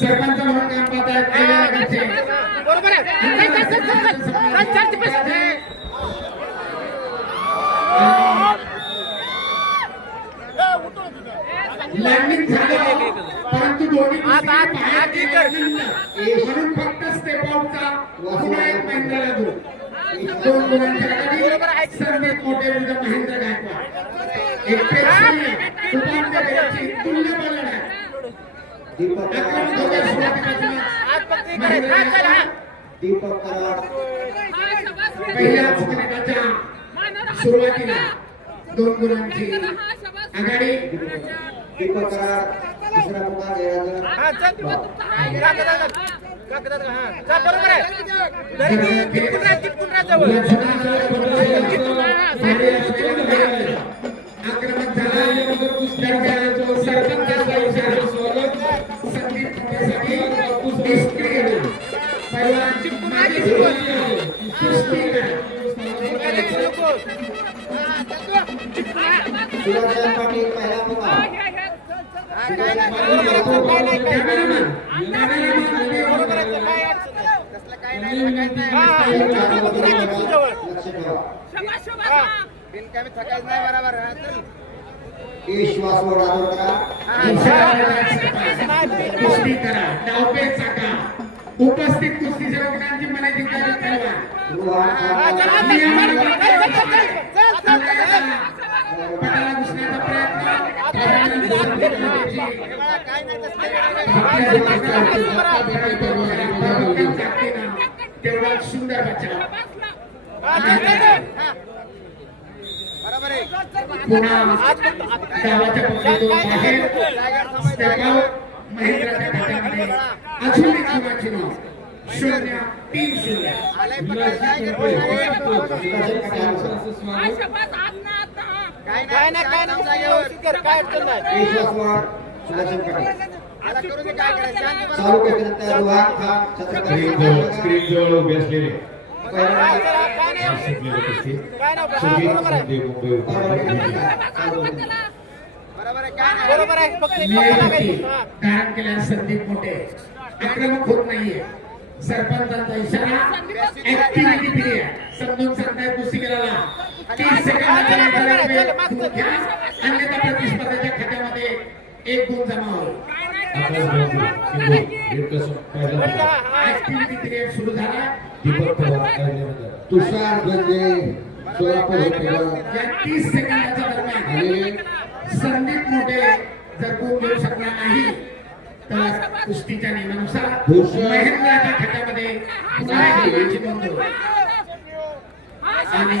सरपंच म्हणून काम पाहत आहेत बरोबर आहे. लँडिंग झालं. परंतु दोन्ही म्हणून फक्त स्टेप आउटचा पुन्हा एक महिंद्राला दोन गुणांच्या मोठे म्हणजे महेंद्र गायकवाड. एकटे तुल्य बलन आहे. दीपक दीपक कराड. सुरुवातीला दोन गुणांची आघाडी. दीपक कराड तिसरा क्रमांक आक्रमक झाला. सरपंच शिवाजीराव पाटील पहिला विश्वास कुस्ती करा डावपेच साका उपस्थित कुस्ती सर्वांची मला जिंकायला पटाला घुसण्याचा प्रयत्न तेवढा सुंदर बचाव पुन्हा गावाच्या पक्षातून बाहेर त्यागाव महेंद्राच्या खात्यामध्ये अजून एक जीवाची नाव शून्य तीन शून्य काय ना काय ना व्यवस्थित काय अडचण नाही. चालू केल्यानंतर वाघ हा छत्रपती स्क्रीन बरोबर आहे. कारण केल्या संदीप मोठे. आक्रमक होत नाहीये. सरपंचांचा इशारा समजून सांगताय कुस्ती तीस सेकंद प्रतिस्पर्धाच्या खात्यामध्ये एक गुण सुरू झाला. तुषार गंजे सोलापूर या तीस सेकंदाच्या दरम्यान संदीप मोठे जर गुण देऊ शकणार नाही तर कुस्तीच्या नियमानुसार महेंद्राच्या खात्यामध्ये पुन्हा आणि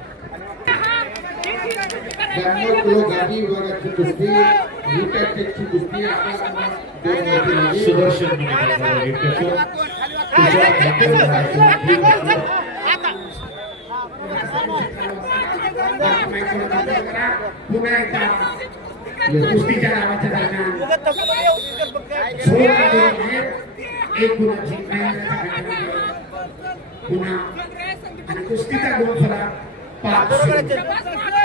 ब्याण्णव किलो गादी विभागाची कुस्ती युटॅकची कुस्ती सुदर्शन पुन्हा एकदा कुस्तीच्या नावाच्या दरम्यान एक गुणाची पुन्हा आणि कुस्तीचा गुण फला पाच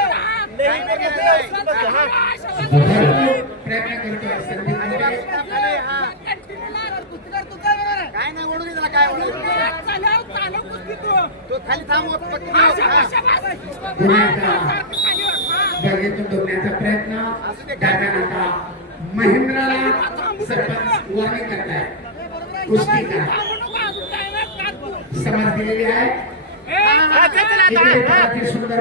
काय नाही ओढू दे त्याला काय. तो खाली थांब पटकन. पुन्हा एकदा बघितून धुण्याचा प्रयत्न आता महेंद्राला सरपंच वाणी करताय कुस्ती समज दिलेली आहे सुंदर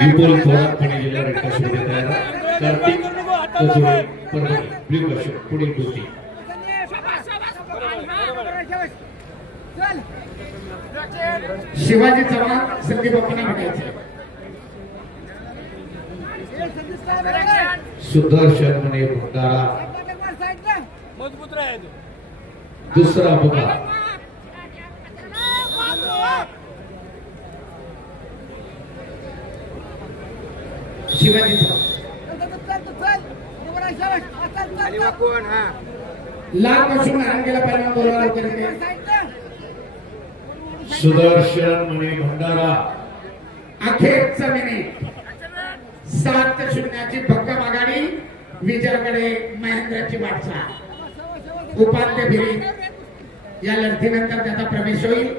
विपुल थोरात पुणे जिल्हा रेड कसोटी तयार कार्तिक कचोरे परभणी ब्ल्यू कसोटी पुढील कृती शिवाजी चव्हाण संदीप भेटायचे. सुदर्शन मने भंडारा. दुसरा बघा लाल पासून पहिला. सुदर्शन मने भंडारा. अखेरचा मिनिट सात शून्याची भक्कम आघाडी विजयाकडे महेंद्राची वाटचाल. उपांत्य फेरीत या लढतीनंतर त्याचा प्रवेश होईल.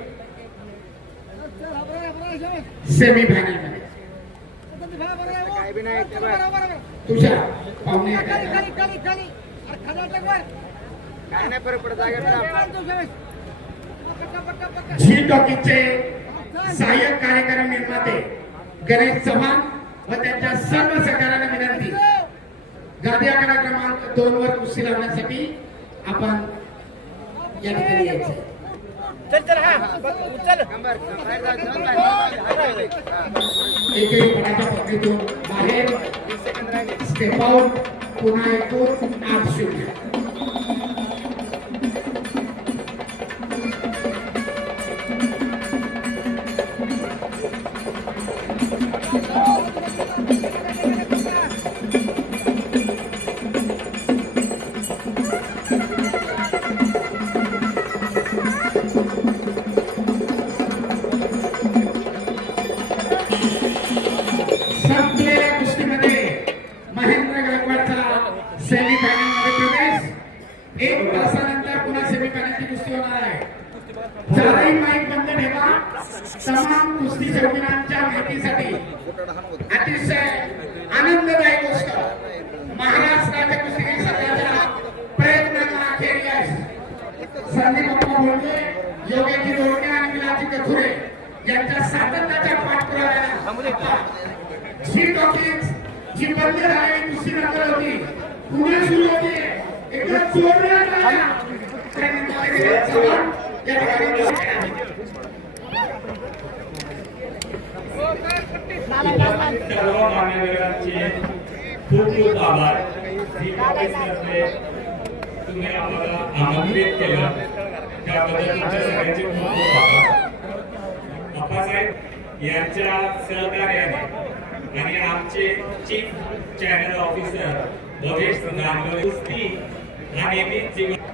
सेमी फायनलमध्ये. तुषार तुझ्या पाहुणे झी टॉकीचे सहाय्यक कार्यक्रम निर्माते गणेश चव्हाण व त्यांच्या सर्व सहकार्याला विनंती. गादी आकडा क्रमांक दोन वर कुस्ती लावण्यासाठी आपण या ठिकाणी यायचे चल चल हा बघ, चल बाहेर स्टेप आउट पुन्हा एकूण आठ शून्य चारही माईक बंद ठेवा तमाम कुस्ती शौकीनांच्या माहितीसाठी अतिशय आनंददायी गोष्ट महाराष्ट्राच्या कुस्ती संघाच्या प्रयत्नांना अखेर यश संदीप अप्पा बोलते योग्याची दोडके आणि मिलाची कथुरे यांच्या सातत्याच्या पाठपुराव्याला जी टॉकीज जी बंद झालेली कुस्ती नंतर होती पुणे सुरू होती एकदा चोरण्यात आल्या त्यानंतर सर्व मान्यवरांचे खूप खूप आभार तुम्ही आम्हाला आमंत्रित केलं त्याबद्दल तुमच्या सगळ्यांचे खूप खूप आभार अप्पासाहेब यांच्या सहकार्याने आणि आमचे chief channel officer Bhavesh Nangare कुस्ती हा नेहमीच जीवन